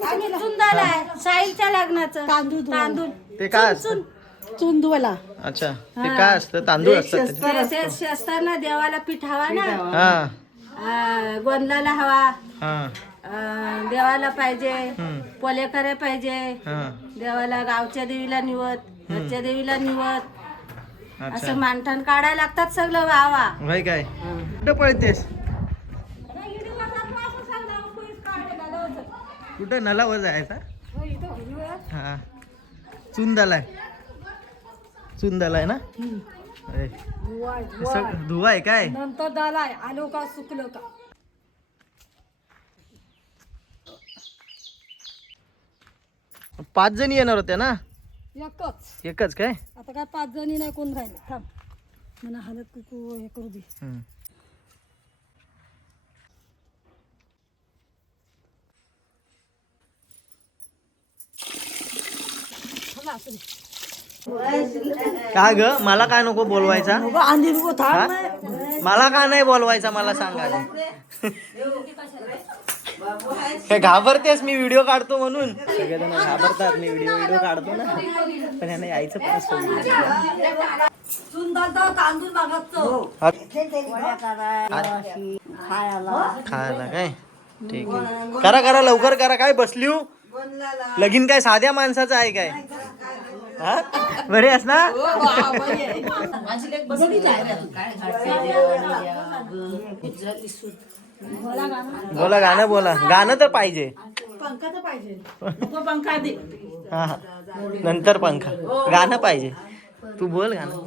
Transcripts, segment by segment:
चुंदाला आहे साईलच्या लग्नाचं. तांदूळ धुवायला. तांदूळ. ते काय असतं? चुंदूला अच्छा ते काय असतं? तांदूळ असतात त्याचे? ते- ते शस्त्रांना देवाला पीठ हवा ना. हा. आ, गोंदलाला हवा. हा. आ, देवाला पाहिजे. हम्म. पोले करे पाहिजे. हा. देवाला गावच्या देवीला निवत घरच्या देवीला निवत अच्छा. असं मानठाण काढायला लागतात सगळं वावा भाई काय? कुठं पळतेस? कुठं? नलावर जायचा? हा चुंदालाय. चुंदालाय ना? अरे, सग- धुवा आहे काय? नंतर दालाय आलो का सुकलो का? पाच जणी येणार होत्या ना? एकच. एकच काय? आता काय पाच जणी नाही कोण राहिले? थांब. मला हलत कुकू हे करू दे. हम्म. चला, असू दे. का ग? मला काय नको बोलवायचा? हा? मला का नाही बोलवायचा? मला सांग घाबरतेस मी व्हिडिओ काढतो म्हणून. सगळेजण घाबरतात मी व्हिडिओ व्हिडिओ काढतो ना. पण यांना यायचं पण मागतो खायला काय? ठीक आहे. करा करा लवकर करा. काय बसली हो? लगीन काय साध्या माणसाचं आहे काय? हा? बरे आहेस ना? बोला गाणं. बोला गाणं तर पाहिजे. पंखा तर पाहिजे. हा हा. नंतर पंखा. गाणं पाहिजे. तू बोल गाणं.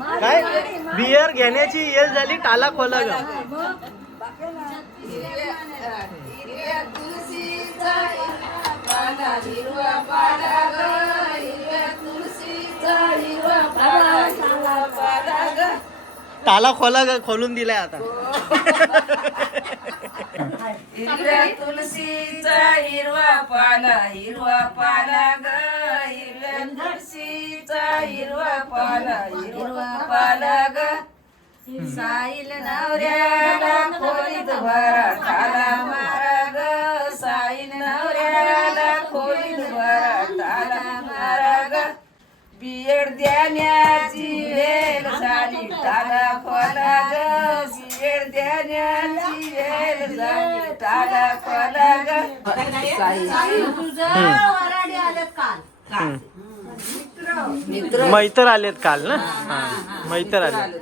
काय? बियर घेण्याची येल झाली टाला खोला ग. ताला खोला ग खोलून दिलाय आता. हिरव्या तुलसीचा हिरवा पाला हिरवा पाला ग. हिरव्या तुलसीचा हिरवा पाला हिरवा साईल नवऱ्याला खोलीत भरा टाला मारा ग. साईल नवऱ्याला खोलीत भरा टाला मारा ग. बियड देण्याची वेळ झाली टाला खोला ग. बियड देण्याची वेळ झाली टाला खोला ग. मैतर. आलेत काल ना? हा मैतर आले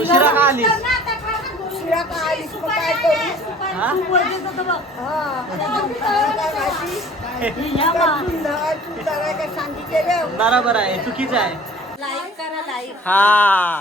उशिरा का आलीस? बरोबर आहे चुकीचं आहे. लाईक करा लाईक. हा.